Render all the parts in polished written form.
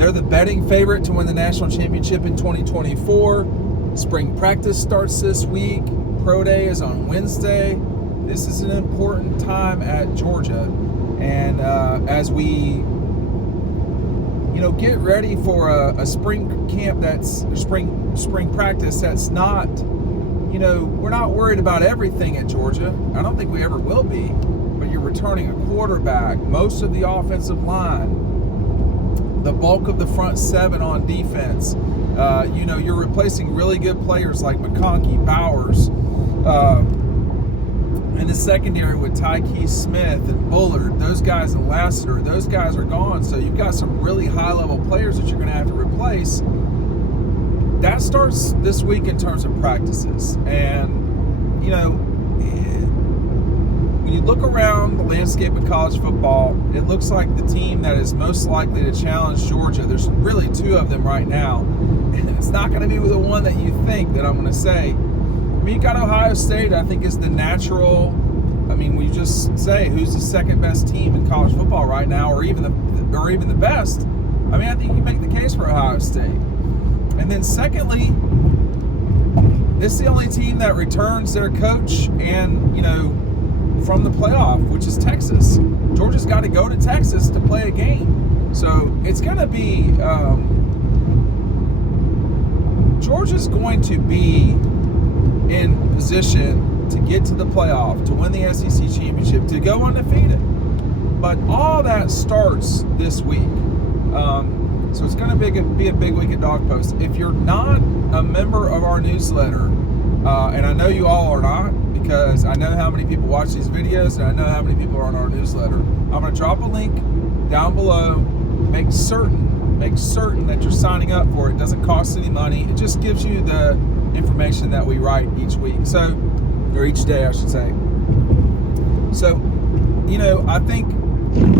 They're the betting favorite to win the national championship in 2024. Spring practice starts this week. Pro Day is on Wednesday. This is an important time at Georgia. And as we get ready for a spring camp spring practice that's not, we're not worried about everything at Georgia. I don't think we ever will be. But you're returning a quarterback, most of the offensive line, the bulk of the front seven on defense. You're replacing really good players like McConkey, Bowers, in the secondary with Tyke Smith and Bullard, those guys, and Lassiter, those guys are gone. So you've got some really high-level players that you're going to have to replace. That starts this week in terms of practices. And, when you look around the landscape of college football, it looks like the team that is most likely to challenge Georgia, there's really two of them right now. And it's not going to be the one that you think that I'm going to say. You got Ohio State, I think, is the natural. We just say who's the second best team in college football right now, or even the best. I think you can make the case for Ohio State. And then secondly, this is the only team that returns their coach and from the playoff, which is Texas. Georgia's got to go to Texas to play a game, so it's going to be Georgia's going to be in position to get to the playoff, to win the SEC championship, to go undefeated. But all that starts this week. So it's going to be a big week at Dawg Post. If you're not a member of our newsletter, and I know you all are not, because I know how many people watch these videos and I know how many people are on our newsletter, I'm going to drop a link down below. Make certain that you're signing up for it. It doesn't cost any money. It just gives you the information that we write each week, or each day, I should say. So, I think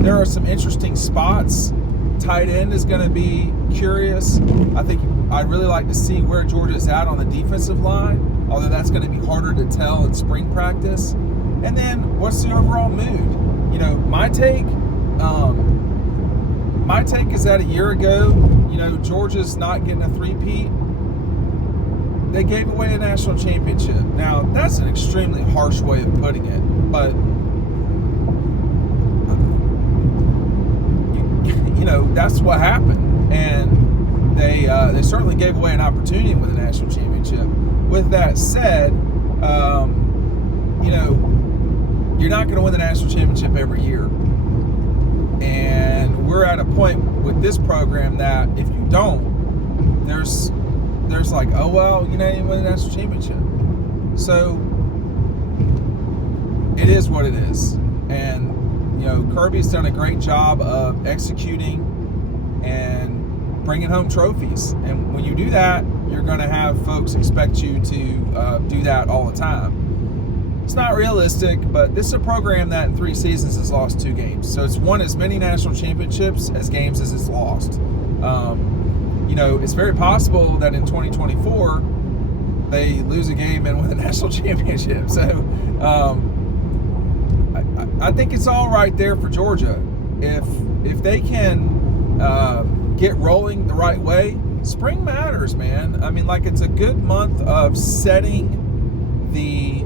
there are some interesting spots. Tight end is going to be curious. I think I'd really like to see where Georgia's at on the defensive line, although that's going to be harder to tell in spring practice. And then, what's the overall mood? My take is that a year ago, Georgia's not getting a three-peat. They gave away a national championship. Now, that's an extremely harsh way of putting it, but that's what happened. And they certainly gave away an opportunity to win the national championship. With that said, you're not going to win the national championship every year. And we're at a point with this program that if you don't, there's like, oh, well, you didn't win the national championship. So it is what it is. And, Kirby's done a great job of executing and bringing home trophies. And when you do that, you're going to have folks expect you to do that all the time. It's not realistic, but this is a program that in 3 seasons has lost 2 games. So it's won as many national championships as games as it's lost. It's very possible that in 2024 they lose a game and win the national championship. So I think it's all right there for Georgia. If they can get rolling the right way, spring matters, man. It's a good month of setting the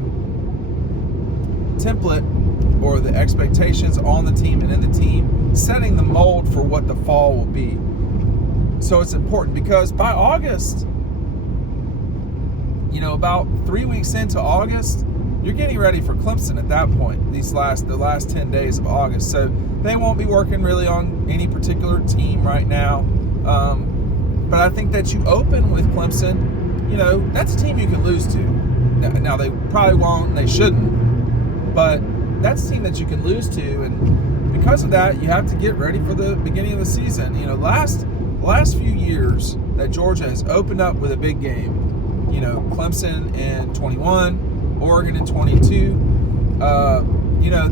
template or the expectations on the team and in the team, setting the mold for what the fall will be. So it's important because by August, about 3 weeks into August, you're getting ready for Clemson at that point, the last 10 days of August. So they won't be working really on any particular team right now. But I think that you open with Clemson, that's a team you can lose to. Now they probably won't, and they shouldn't. But that's a team that you can lose to, and because of that, you have to get ready for the beginning of the season. Last few years that Georgia has opened up with a big game, Clemson in 21, Oregon in 22,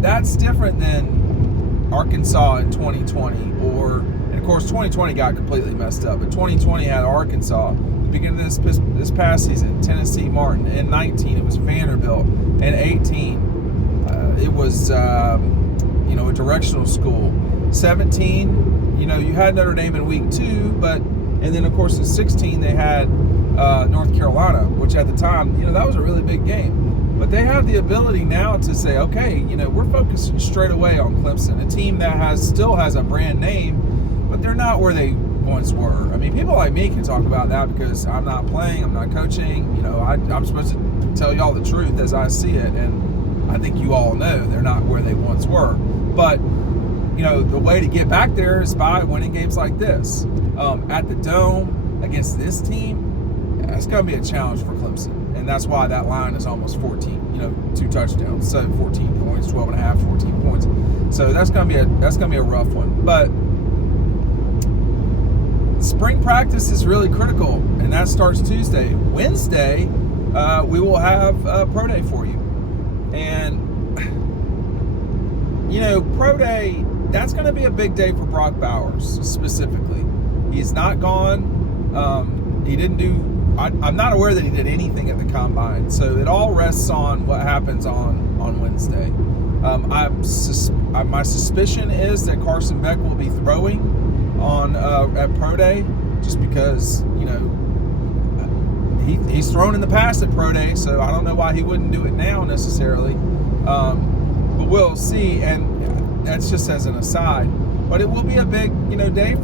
that's different than Arkansas in 2020, and of course 2020 got completely messed up, but 2020 had Arkansas. The beginning of this past season, Tennessee Martin. In 19, it was Vanderbilt. In 18, it was a directional school. 17, you had Notre Dame in week 2, and then of course in 16 they had North Carolina, which at the time, that was a really big game. But they have the ability now to say, okay, we're focusing straight away on Clemson, a team that still has a brand name, but they're not where they once were. I mean, people like me can talk about that because I'm not playing, I'm not coaching. I'm supposed to tell y'all the truth as I see it, and I think you all know they're not where they once were. But the way to get back there is by winning games like this. At the Dome against this team, that's going to be a challenge for Clemson, and that's why that line is almost 14. 2 touchdowns, so 14 points, 12 and a half, 14 points. So that's going to be a rough one. But spring practice is really critical, and that starts Tuesday. Wednesday, we will have a pro day for you. And, pro day, that's going to be a big day for Brock Bowers specifically. He's not gone. He didn't do, I'm not aware that he did anything at the Combine. So it all rests on what happens on Wednesday. My suspicion is that Carson Beck will be throwing at pro day, just because he's thrown in the past at pro day, so I don't know why he wouldn't do it now necessarily, but we'll see. And that's just as an aside, but it will be a big day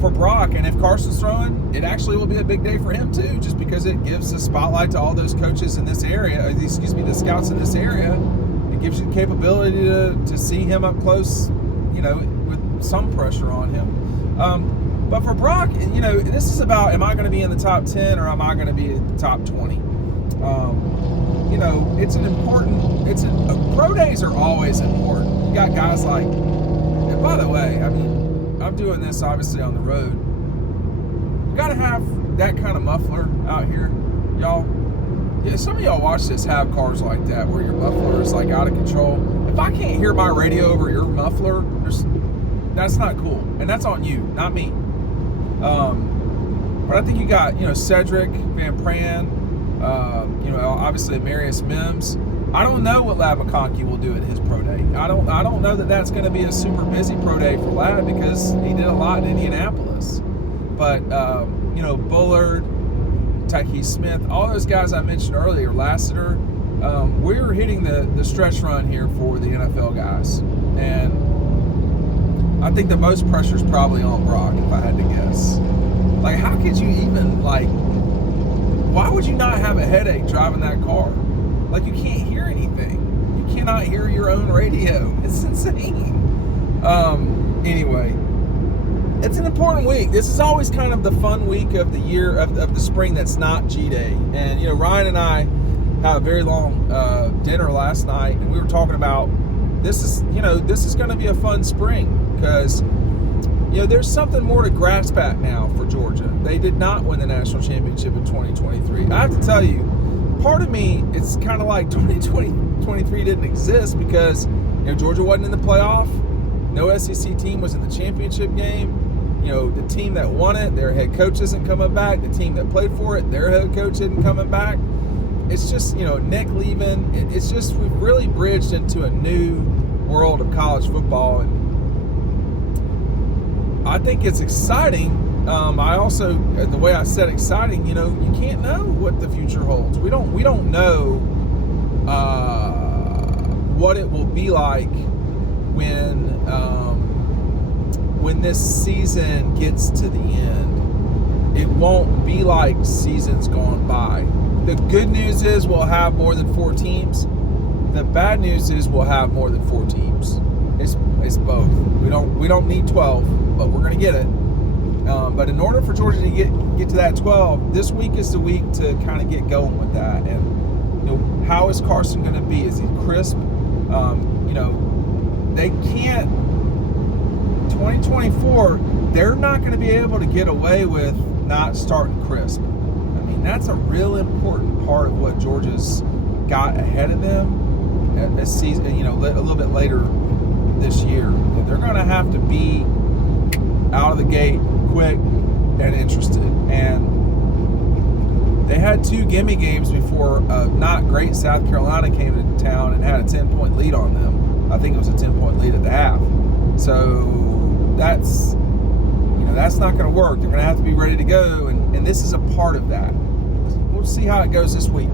for Brock, and if Carson's throwing, it actually will be a big day for him too, just because it gives the spotlight to all those coaches in this area, the scouts in this area. It gives you the capability to see him up close, with some pressure on him. But for Brock, this is about, am I going to be in the top 10 or am I going to be in the top 20? Pro days are always important. You got guys like, and by the way, I'm doing this obviously on the road. You got to have that kind of muffler out here, y'all. Yeah, some of y'all watch this have cars like that where your muffler is like out of control. If I can't hear my radio over your muffler, that's not cool, and that's on you, not me. But I think you got Cedric Van Pran, obviously Marius Mims. I don't know what Lad McConkey will do at his pro day. I don't know that that's going to be a super busy pro day for Lad because he did a lot in Indianapolis. But Bullard, Tyke Smith, all those guys I mentioned earlier, Lassiter, we're hitting the stretch run here for the NFL guys, and I think the most pressure is probably on Brock, if I had to guess. Like, how could you even, why would you not have a headache driving that car? Like, you can't hear anything. You cannot hear your own radio. It's insane. Anyway, it's an important week. This is always kind of the fun week of the year, of the spring that's not G-Day. And, Ryan and I had a very long dinner last night, and we were talking about this is going to be a fun spring because, there's something more to grasp at now for Georgia. They did not win the national championship in 2023. I have to tell you, part of me, it's kind of like 2023 didn't exist because, Georgia wasn't in the playoff. No SEC team was in the championship game. The team that won it, their head coach isn't coming back. The team that played for it, their head coach isn't coming back. It's just, Nick leaving. It's just, we've really bridged into a new world of college football, and I think it's exciting. I also, the way I said exciting, you can't know what the future holds. We don't know what it will be like when this season gets to the end. It won't be like seasons gone by. The good news is we'll have more than 4 teams. The bad news is we'll have more than 4 teams. It's both. We don't need 12, but we're going to get it. But in order for Georgia to get to that 12, this week is the week to kind of get going with that. And how is Carson going to be? Is he crisp? They can't. 2024, they're not going to be able to get away with not starting crisp. That's a real important part of what Georgia's got ahead of them this season. A little bit later this year, they're going to have to be out of the gate quick and interested. And they had 2 gimme games before not great South Carolina came to town and had a 10-point lead on them. I think it was a 10-point lead at the half. So that's not going to work. They're going to have to be ready to go, and this is a part of that. We'll see how it goes this week.